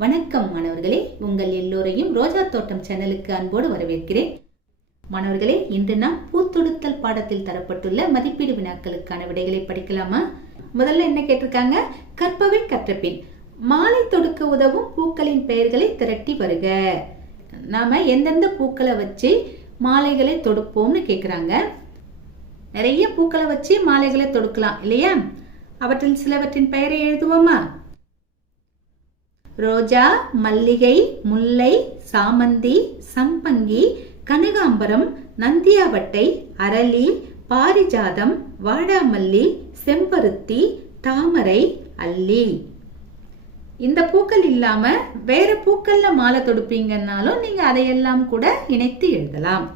வணக்கம் மாணவர்களே. உங்கள் எல்லோரையும் ரோஜா தோட்டம் சேனலுக்கு அன்போடு வரவேற்கிறேன். மாணவர்களே இன்று நாம் பூத்தொடுத்தல் பாடத்தில் தரப்பட்டுள்ள மதிப்பீடு வினாக்களுக்கான விடைகளை படிக்கலாமா? முதல்ல என்ன கேட்டிருக்காங்க? கற்பவை கற்றபின் மாலை தொடுக்க உதவும் பூக்களின் பெயர்களை திரட்டி வருக. நாம எந்தெந்த பூக்களை வச்சு மாலைகளை தொடுப்போம்னு கேட்குறாங்க நிறைய பூக்களை வச்சு மாலைகளை தொடுக்கலாம் இல்லையா? அவற்றில் சிலவற்றின் பெயரை எழுதுவோமா? ரோஜா மல்லிகை முல்லை சாமந்தி சம்பங்கி கனகாம்பரம் நந்தியாவட்டை அரளி பாரிஜாதம் வாடாமல்லி செம்பருத்தி தாமரை அல்லி. இந்த பூக்கள் இல்லாம வேற பூக்கள்ல மாலை தொடுப்பீங்கன்னாலும் நீங்க அதையெல்லாம் கூட இணைத்து எழுதலாம்.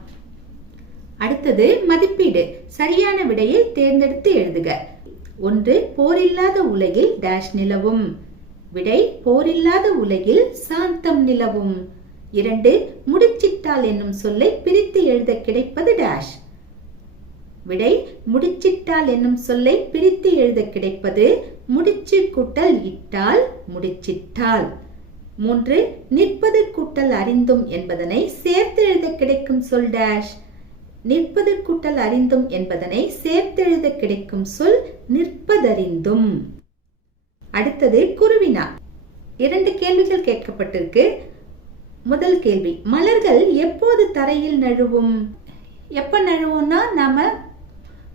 அடுத்தது மதிப்பீடு. சரியான விடையை தேர்ந்தெடுத்து எழுதுக. ஒன்று போரில்லாத உலகில் டேஷ் நிலவும். விடை போரில்லாத உலகில் சாந்தம் நிலவும். இரண்டு முடிச்சிட்டால் என்னும் சொல்லை பிரித்து எழுத கிடைப்பது டேஷ் விடை முடிச்சிட்டால் என்னும் சொல்லை பிரித்து எழுத கிடைப்பது முடிச்சு கூட்டல் இட்டால் முடிச்சிட்டால். மூன்று நிற்பது கூட்டல் அறிந்தும் என்பதனை சேர்த்து எழுத கிடைக்கும் சொல் டேஷ் நிற்பது கூட்டல் அறிந்தும் என்பதனை சேர்த்தெழுத கிடைக்கும் சொல் நிற்பதறிந்தும். அடுத்தது குருவினா. இரண்டு கேள்விகள் கேட்கப்பட்டிருக்கு. முதல் கேள்வி மலர்கள் எப்போது தரையில் நழுவும்? எப்ப நழுவும்னா நாம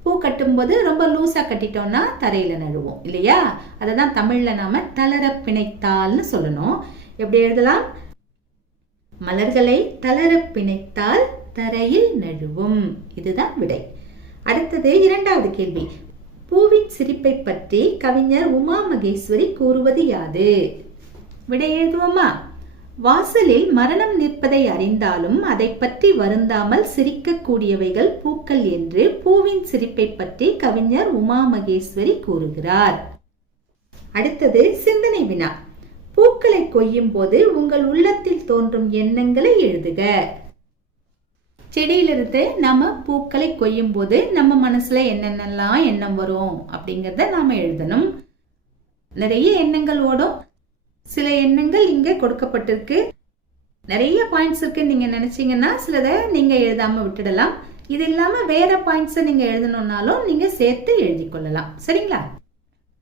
பூ கட்டும்போது ரொம்ப லூசா கட்டிட்டோம்னா தரையில நழுவோம் இல்லையா? அதை தான் தமிழ்ல நாம தளர பிணைத்தால்னு சொல்லணும். எப்படி எழுதலாம்? மலர்களை தளர பிணைத்தால் தரையில் நழுவும். இதுதான் விடை. அடுத்தது இரண்டாவது கேள்வி பூவின் சிரிப்பை பற்றி கவிஞர் உமா மகேஸ்வரி கூறுவது யாது? விடை எழுதுவோமா? வாசலில் மரணம் நிற்பதை அறிந்தாலும் அதை பற்றி வருந்தாமல் சிரிக்கக்கூடியவைகள் பூக்கள் என்று பூவின் சிரிப்பை பற்றி கவிஞர் உமா மகேஸ்வரி கூறுகிறார். அடுத்தது சிந்தனை வினா. பூக்களை கொய்யும் போது உங்கள் உள்ளத்தில் தோன்றும் எண்ணங்களை எழுதுக. செடியிலிருந்து நம்ம பூக்களை கொய்யும் போது நம்ம மனசுல என்னென்னலாம் எண்ணம் வரும் அப்படிங்கிறத நாம எழுதணும். நிறைய எண்ணங்கள் ஓடும். சில எண்ணங்கள் இங்க கொடுக்கப்பட்டிருக்கு. நிறைய பாயிண்ட்ஸ் இருக்குன்னு நீங்க நினைச்சீங்கன்னா சிலதை நீங்க எழுதாம விட்டுடலாம். இது இல்லாம வேற பாயிண்ட்ஸை நீங்க எழுதணும்னாலும் நீங்க சேர்த்து எழுதி கொள்ளலாம். சரிங்களா?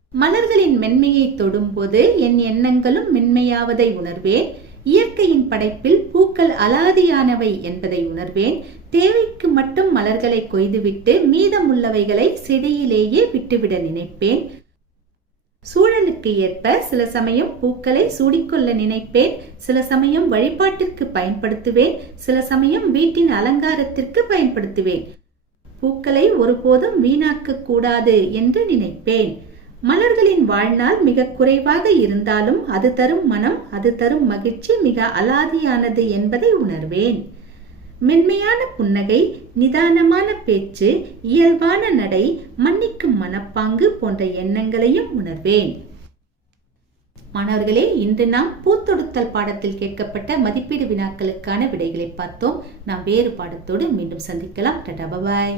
மலர்களின் மென்மையை தொடும்போது என் எண்ணங்களும் மென்மையாவதை உணர்வேன். இயற்கையின் படைப்பில் பூக்கள் அலாதியானவை என்பதை உணர்வேன். தேவைக்கு மட்டும் மலர்களை கொய்துவிட்டு மீதமுள்ளவைகளை செடியிலேயே விட்டுவிட நினைப்பேன். சூழலுக்கு ஏற்ப சில சமயம் பூக்களை சூடிக்கொள்ள நினைப்பேன். சில சமயம் வழிபாட்டிற்கு பயன்படுத்துவேன். சில சமயம் வீட்டின் அலங்காரத்திற்கு பயன்படுத்துவேன். பூக்களை ஒருபோதும் வீணாக்க கூடாது என்று நினைப்பேன். மலர்களின் வாழ்நாள் மிக குறைவாக இருந்தாலும் அது தரும் மனம் அது தரும் மகிழ்ச்சி மிக அலாதியானது என்பதை உணர்வேன். மென்மையான புன்னகை நிதானமான பேச்சு இயல்பான நடை மன்னிக்கும் மனப்பாங்கு போன்ற எண்ணங்களையும் உணர்வேன். மாணவர்களே இன்று நாம் பூத்தொடுத்தல் பாடத்தில் கேட்கப்பட்ட மதிப்பீடு வினாக்களுக்கான விடைகளை பார்த்தோம். நாம் வேறு பாடத்தோடு மீண்டும் சந்திக்கலாம். டடா பபாய்